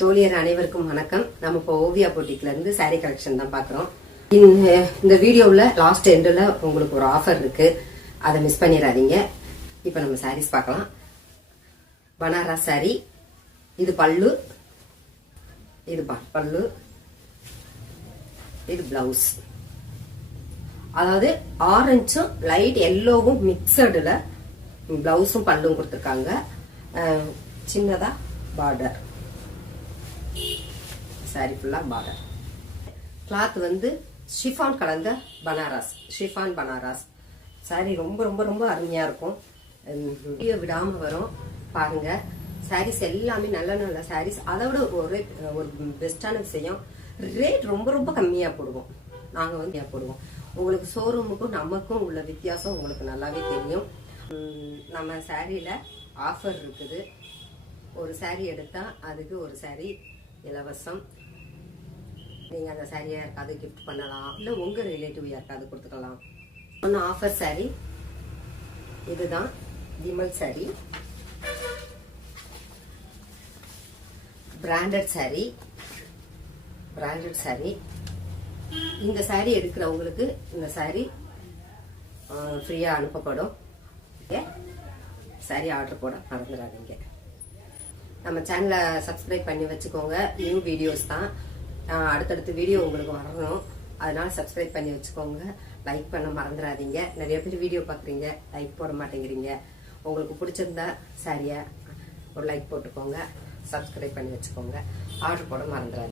தோழியர் அனைவருக்கும் வணக்கம். நம்ம இப்போ ஓவியா போட்டிக்ல இருந்து சாரி கலெக்ஷன் தான் பாக்குறோம். இந்த வீடியோவில் லாஸ்ட் எண்டில் உங்களுக்கு ஒரு ஆஃபர் இருக்கு, அதை மிஸ் பண்ணிடாதீங்க. இப்போ நம்ம சாரீஸ் பார்க்கலாம். பனாரஸ் சாரி, இது பல்லு, இது பல்லு, இது பிளவுஸ். அதாவது ஆரஞ்சும் லைட் எல்லோவும் மிக்சடுல பிளவுஸும் பல்லும் கொடுத்துருக்காங்க. சின்னதா பார்டர், சாரி ஃபுல்லா பார்டர். கிளாத் வந்து ஷிஃபான் கலந்த பனாரஸ், ஷிஃபான் பனாரஸ் சாரி ரொம்ப ரொம்ப ரொம்ப அருமையா இருக்கும். வீடியோ விடாம வரும் பாருங்க. சாரீஸ் எல்லாமே நல்ல நல்ல சாரீஸ். அதை விட ஒரு பெஸ்டான விஷயம், ரேட் ரொம்ப ரொம்ப கம்மியா போடுவோம். நாங்க வந்து போடுவோம். உங்களுக்கு ஷோரூமுக்கும் நமக்கும் உள்ள வித்தியாசம் உங்களுக்கு நல்லாவே தெரியும். நம்ம சாரியில ஆஃபர் இருக்குது. ஒரு சாரி எடுத்தா அதுக்கு ஒரு சாரி இலவசம். நீங்க அந்த சாரியை யாருக்காவது கிஃப்ட் பண்ணலாம், இல்ல உங்க ரிலேட்டிவ் யாருக்காவது கொடுத்துக்கலாம். ஒன்னு ஆஃபர் சாரி. இதுதான் விமல் சாரி, பிராண்டட் சாரி, பிராண்டட் சாரி. இந்த சாரி எடுக்கிறவங்களுக்கு இந்த சாரி ஃப்ரீயா அனுப்பப்படும். சாரி ஆர்டர் போட மறந்துடாதீங்க. நம்ம சேனலை சப்ஸ்கிரைப் பண்ணி வச்சுக்கோங்க. நியூ வீடியோஸ் தான், அடுத்தடுத்த வீடியோ உங்களுக்கு வரணும். அதனால சப்ஸ்கிரைப் பண்ணி வச்சுக்கோங்க. லைக் பண்ண மறந்துடாதீங்க. நிறைய பேர் வீடியோ பாக்குறீங்க, லைக் போட மாட்டேங்கிறீங்க. உங்களுக்கு பிடிச்சிருந்தா சாரியா ஒரு லைக் போட்டுக்கோங்க, சப்ஸ்கிரைப் பண்ணி வச்சுக்கோங்க. ஆர்டர் போட மறந்துடாதீங்க.